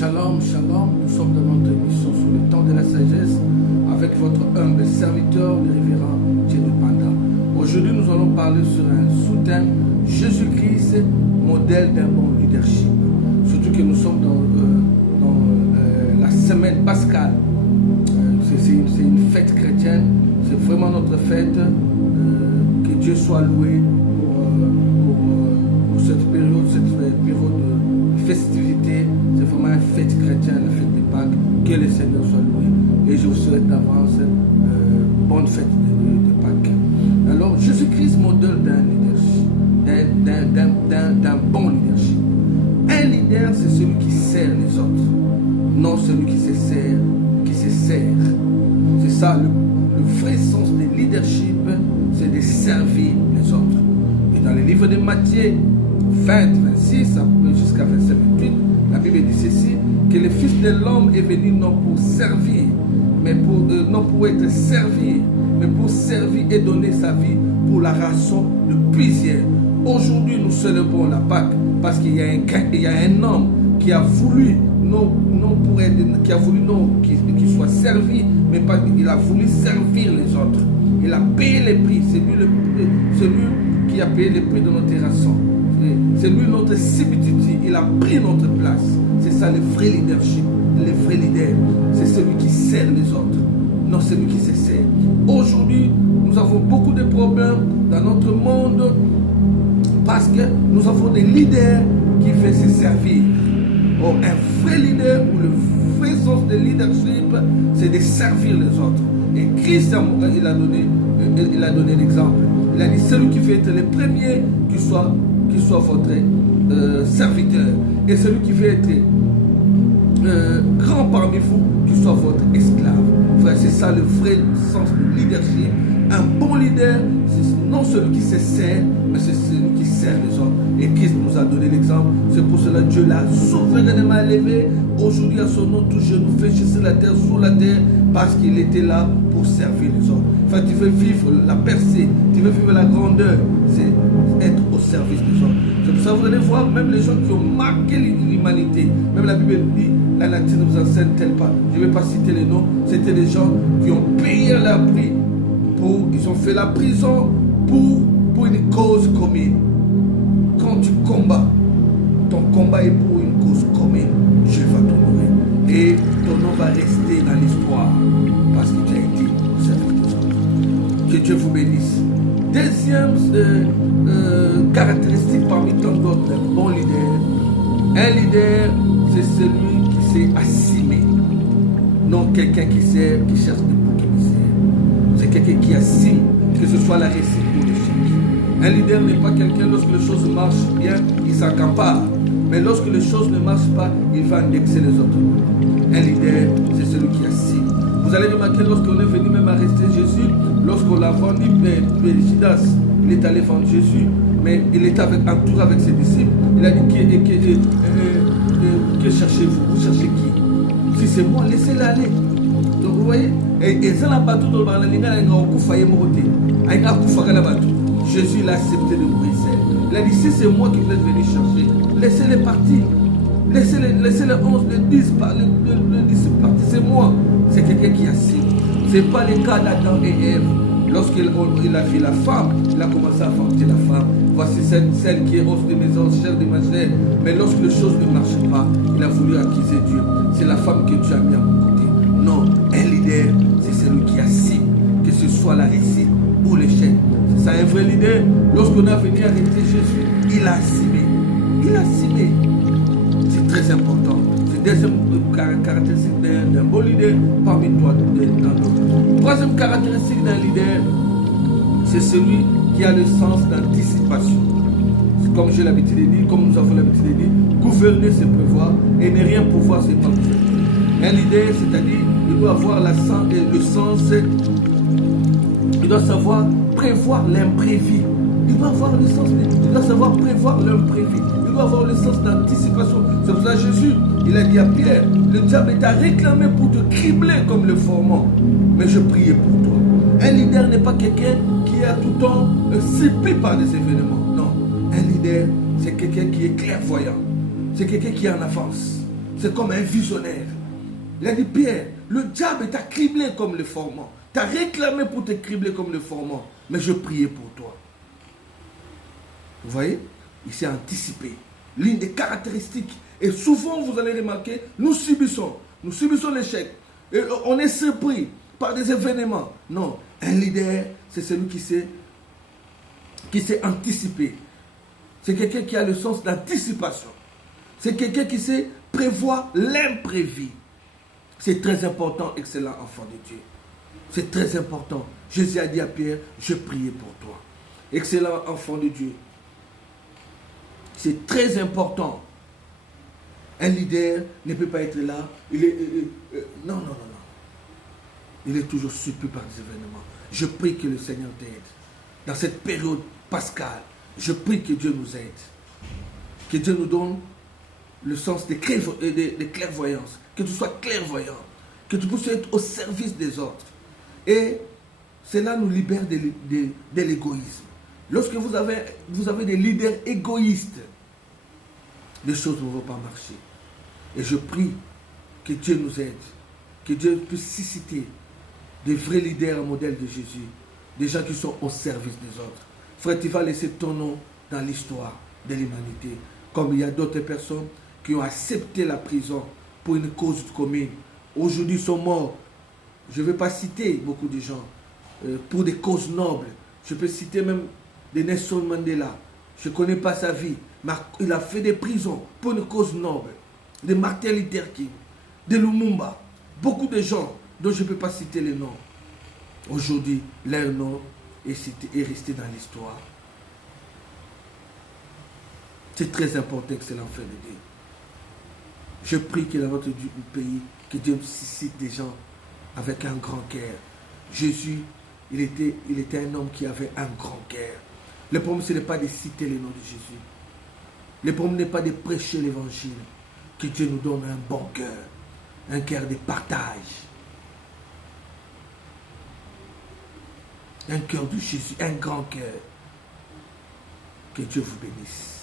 Shalom, shalom, nous sommes dans notre émission sur le temps de la sagesse avec votre humble serviteur, le révérend Thierry Panda. Aujourd'hui, nous allons parler sur un sous-thème Jésus-Christ, modèle d'un bon leadership. Surtout que nous sommes dans la semaine pascale. C'est une fête chrétienne, c'est vraiment notre fête. Que Dieu soit loué pour cette période de festivité. C'est vraiment une fête chrétienne, la fête de Pâques. Que le Seigneur soit loué. Et je vous souhaite d'avance bonne fête de Pâques. Alors, Jésus-Christ, modèle d'un leadership, d'un bon leadership. Un leader, c'est celui qui sert les autres, non celui qui se sert. C'est ça, le vrai sens du leadership, c'est de servir les autres. Et dans le livre de Matthieu 20, 26 jusqu'à 27, 28, la Bible dit ceci, que le Fils de l'homme est venu non pour servir, mais non pour être servi, mais pour servir et donner sa vie pour la rançon de plusieurs. Aujourd'hui, nous célébrons la Pâque parce qu'il y a un homme qui a voulu qu'il soit servi, mais pas, il a voulu servir les autres. Il a payé les prix. C'est lui qui a payé les prix de notre rançon. C'est lui notre substitut. Il a pris notre place. C'est ça le vrai leadership. Le vrai leader, c'est celui qui sert les autres, non celui qui se sert. Aujourd'hui, nous avons beaucoup de problèmes dans notre monde parce que nous avons des leaders qui veulent se servir. Oh, un vrai leader ou le vrai sens de leadership, c'est de servir les autres. Et Christ, il a donné l'exemple. Il a dit, celui qui veut être le premier, qu'il soit votre serviteur. Et celui qui veut être grand parmi vous, qu'il soit votre esclave. Frère, c'est ça le vrai sens du leadership. Un bon leader, c'est non celui qui se sert, mais c'est celui qui sert les autres. Et Christ nous a donné l'exemple. C'est pour cela que Dieu l'a souverainement élevé. Aujourd'hui, à son nom, tout genou fait sur la terre, sous la terre, parce qu'il était là pour servir les autres. Enfin, tu veux vivre la percée, tu veux vivre la grandeur, c'est être au service des autres. C'est pour ça que vous allez voir, même les gens qui ont marqué l'humanité, même la Bible dit, la nature ne vous enseigne tel pas. Je ne vais pas citer les noms, c'était des gens qui ont payé leur prix. Ils ont fait la prison pour une cause commune. Quand tu combats, ton combat est pour une cause commune. Dieu va t'honorer. Et ton nom va rester dans l'histoire parce que tu as été au service des autres. Que Dieu vous bénisse. Deuxième caractéristique parmi tant d'autres d'un bon leader. Un leader, c'est celui qui sait assumer. Non quelqu'un qui cherche des boucs émissaires. C'est quelqu'un qui assume, que ce soit la réussite ou l'échec. Un leader n'est pas quelqu'un, lorsque les choses marchent bien, il s'accapare. Mais lorsque les choses ne marchent pas, il va indexer les autres. Un leader, c'est celui qui assume. Vous allez remarquer, lorsqu'on est venu même arrêter Jésus, lorsqu'on l'a vendu, Judas, il est allé vendre Jésus, mais il était entouré avec ses disciples. Il a dit, que cherchez-vous? Vous cherchez qui? Si c'est moi, laissez-le aller. Donc vous voyez, et ça n'a pas tout dans le Jésus l'a accepté de Bruxelles. Il a dit, si c'est moi qui vous êtes venu chercher, laissez-les partir. Laissez les 11, les 10 partir. C'est moi. C'est quelqu'un qui assume. Ce n'est pas le cas d'Adam et Ève. Lorsqu'il a fait la femme, il a commencé à affronter la femme. Voici celle qui est os de mes os, chair de ma chair. Mais lorsque les choses ne marchent pas, il a voulu accuser Dieu. C'est la femme que tu as mis à mon côté. Non, un leader, c'est celui qui assume, que ce soit la réussite ou l'échec. C'est ça un vrai leader. Lorsqu'on a venu arrêter Jésus, il a assumé. Il a assumé. C'est très important. C'est la deuxième caractéristique d'un bon leader parmi toi dans d'autres. Troisième caractéristique d'un leader, c'est celui qui a le sens d'anticipation. Comme j'ai l'habitude de dire, comme nous avons l'habitude de dire, gouverner c'est prévoir et ne rien pouvoir c'est pas gouverner. Un leader, c'est-à-dire, il doit avoir le sens, il doit savoir prévoir l'imprévu. Il doit avoir le sens, il doit savoir prévoir l'imprévu. Il doit avoir le sens d'anticipation. C'est pour ça que Jésus, il a dit à Pierre, le diable t'a réclamé pour te cribler comme le formant. Mais je priais pour toi. Un leader n'est pas quelqu'un qui est à tout temps surpris par les événements. Non. Un leader, c'est quelqu'un qui est clairvoyant. C'est quelqu'un qui est en avance. C'est comme un visionnaire. Il a dit, Pierre, le diable t'a criblé comme le formant. T'as réclamé pour te cribler comme le formant. Mais je priais pour toi. Vous voyez? Il s'est anticipé. L'une des caractéristiques. Et souvent, vous allez remarquer, nous subissons l'échec. Et on est surpris par des événements. Non, un leader, c'est celui qui s'est anticipé. C'est quelqu'un qui a le sens d'anticipation. C'est quelqu'un qui sait prévoir l'imprévu. C'est très important, excellent enfant de Dieu. C'est très important. Jésus a dit à Pierre, je priais pour toi. Excellent enfant de Dieu. C'est très important. Un leader ne peut pas être là. Non. Il est toujours surpris par des événements. Je prie que le Seigneur t'aide. Dans cette période pascale, je prie que Dieu nous aide. Que Dieu nous donne le sens de clairvoyance. Que tu sois clairvoyant. Que tu puisses être au service des autres. Et cela nous libère de l'égoïsme. Lorsque vous avez des leaders égoïstes, les choses ne vont pas marcher. Et je prie que Dieu nous aide. Que Dieu puisse susciter des vrais leaders modèles de Jésus. Des gens qui sont au service des autres. Frère, tu vas laisser ton nom dans l'histoire de l'humanité. Comme il y a d'autres personnes qui ont accepté la prison pour une cause commune. Aujourd'hui, ils sont morts. Je ne vais pas citer beaucoup de gens pour des causes nobles. Je peux citer même de Nelson Mandela. Je ne connais pas sa vie. Mais il a fait des prisons pour une cause noble. De Martin Luther King, de Lumumba. Beaucoup de gens dont je ne peux pas citer les noms. Aujourd'hui, leur nom est resté dans l'histoire. C'est très important que cela en fait de Dieu. Je prie que dans votre pays, que Dieu suscite des gens avec un grand cœur. Jésus, il était un homme qui avait un grand cœur. Le problème, ce n'est pas de citer le nom de Jésus. Le problème n'est pas de prêcher l'évangile. Que Dieu nous donne un bon cœur. Un cœur de partage. Un cœur de Jésus, un grand cœur. Que Dieu vous bénisse.